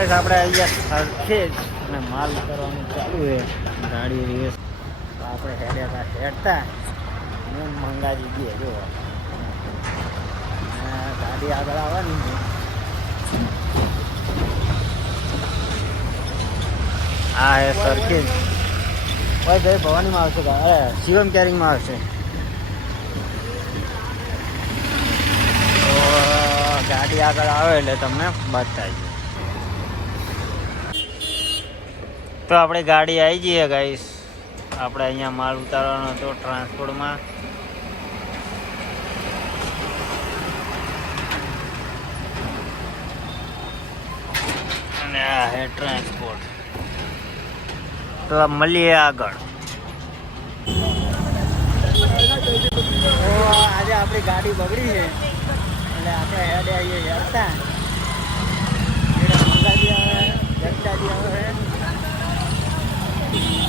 Guys આપણે અહીંયા સરખેજ અને માલ ઉતારવાનું ચાલુ છે. ગાડી રેસ આપણે હેડતા અને મંગાજી ગયે જો ગાડી આગળ આવવાની છે. હા એ સરખેજ ભાઈ ભવાનીમાં આવશે. અરે શિવમ કેરિંગમાં આવશે. તો ગાડી આગળ આવે એટલે તમને બતાવીએ. તો આપણે ગાડી આવી જઈએ ગાઈસ. આપણે અહીંયા માલ ઉતારવાનો હતો ટ્રાન્સપોર્ટમાં. અને આ હે ટ્રાન્સપોર્ટ. તો મળીએ આગળ. આજે આપણી ગાડી બગડી છે એટલે આપણે હેડે આવીએ હેરતા.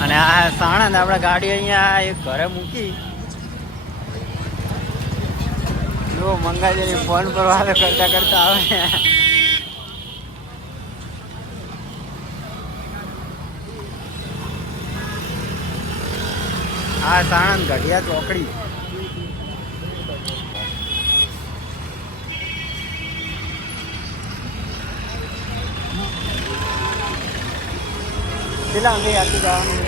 અને આ સાણંદ આપણે ગાડી અહીંયા એક ઘરે મૂકી. જો મંગાજીની ફોન પર વાતો કરતા કરતા આવે. આ સાણંદ ઘડિયા ચોકડી. પેલા અંગે આટલું જવાનું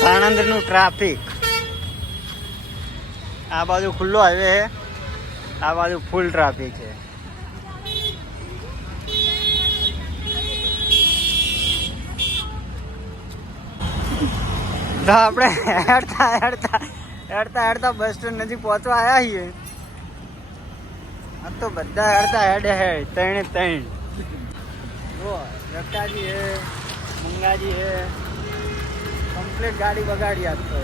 સાણંદનું ટ્રાફિક. આ બાજુ ખુલ્લો હાઈવે છે, આ બાજુ ફૂલ ટ્રાફિક છે. તો આપણે હેડતા બસ સ્ટેન્ડ નજીક પહોંચવા આવ્યા છીએ. આ તો બધા હેડતા હેડે ત્રણે ત્રણ. જો રક્તાજી હે, મંગાજી હે, કમ્પ્લીટ ગાડી બગાડી આપતો.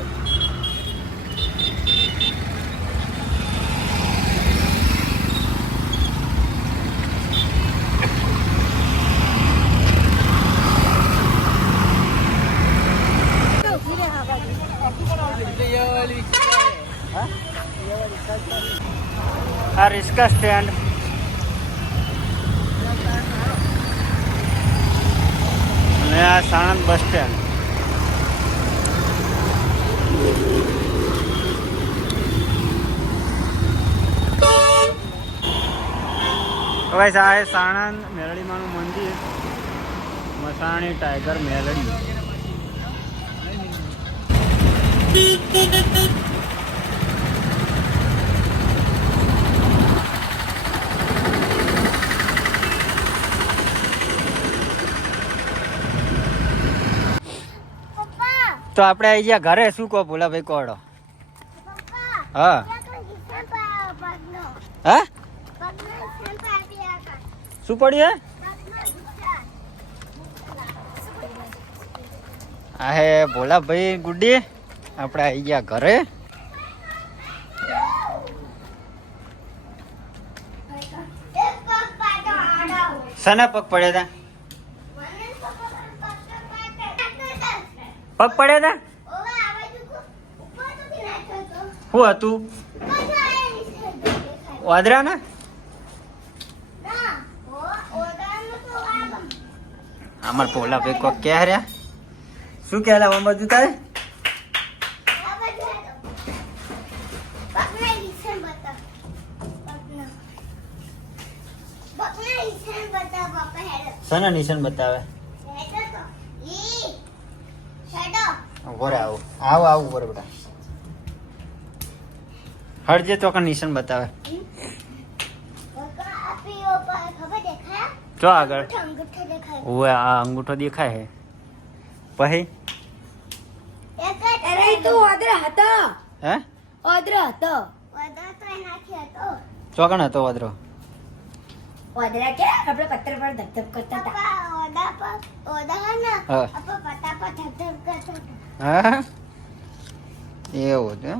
આ રિસ્કા સ્ટેન્ડ અને આ સાણંદ બસ સ્ટેન્ડ. હવે આ સાણંદ મેલડીમાનું મંદિર, મસાણી ટાઈગર મેલડી. તો આપણે આવી ગયા ઘરે. શું કહો ભોલા ભાઈ? કોડો હા હા શું પડ્યું? આ હે ભોલા ભાઈ ગુડી. આપણે આવી ગયા ઘરે. સના પગ પડ્યા હતા? પગ પડ્યા હતા? શું હતું? વાદરા ના? અમાર પોલા ભાઈ કોક કે હર્યા. શું કહેલા આમ બધું તારે? સના નિશાન બતાવે? આવું બરોબર બેટા. હરજે તો નિશાન બતાવે. જો આગળ ઓએ આ અંગૂઠો દેખાય હે. પછી ચોકણ હતો વાદરો. ઓદરા કે આપણે પથ્થર પર ધબધબ કરતા હતા. ઓદા પર ઓદા હે ને આપણે પત્તા પર ધબધબ કરતા હતા. હા એવું છે.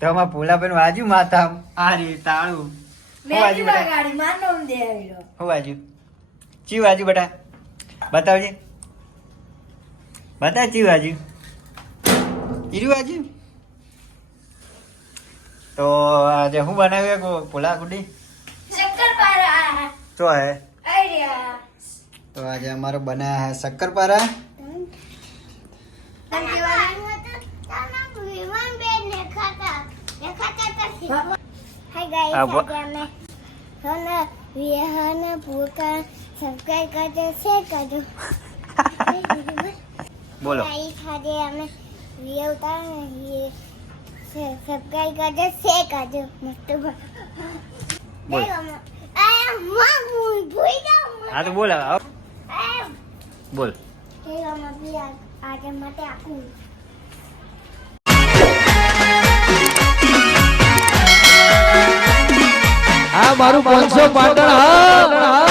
તો માં ભોલાભાઈ વાજુ માથા આ રે તાળું. હું વાજુ બેટા? ગાડી માર નોમ દે આવીલો. હું વાજુ? ચી વાજુ બેટા? બતાવજે. બતા ચી ભાજી ઈરી ભાજી. તો આજે હું બનાવ્યું પોલા ગુડી શક્કરપારા તો હે. આઈડિયા તો આજે અમારો બનાયા હે શક્કરપારા. हाय गाइस आज हमें खाना विहाना पूरा सब्सक्राइब कर दो शेयर कर दो બોલો. गाइस आज हमें वीडियो उतारना ये सब्सक्राइब कर दो शेयर कर दो मस्त બોલ. હા તો બોલ હવે. બોલ. આજે માટે આપું આ મારું 500 પાટણ હા.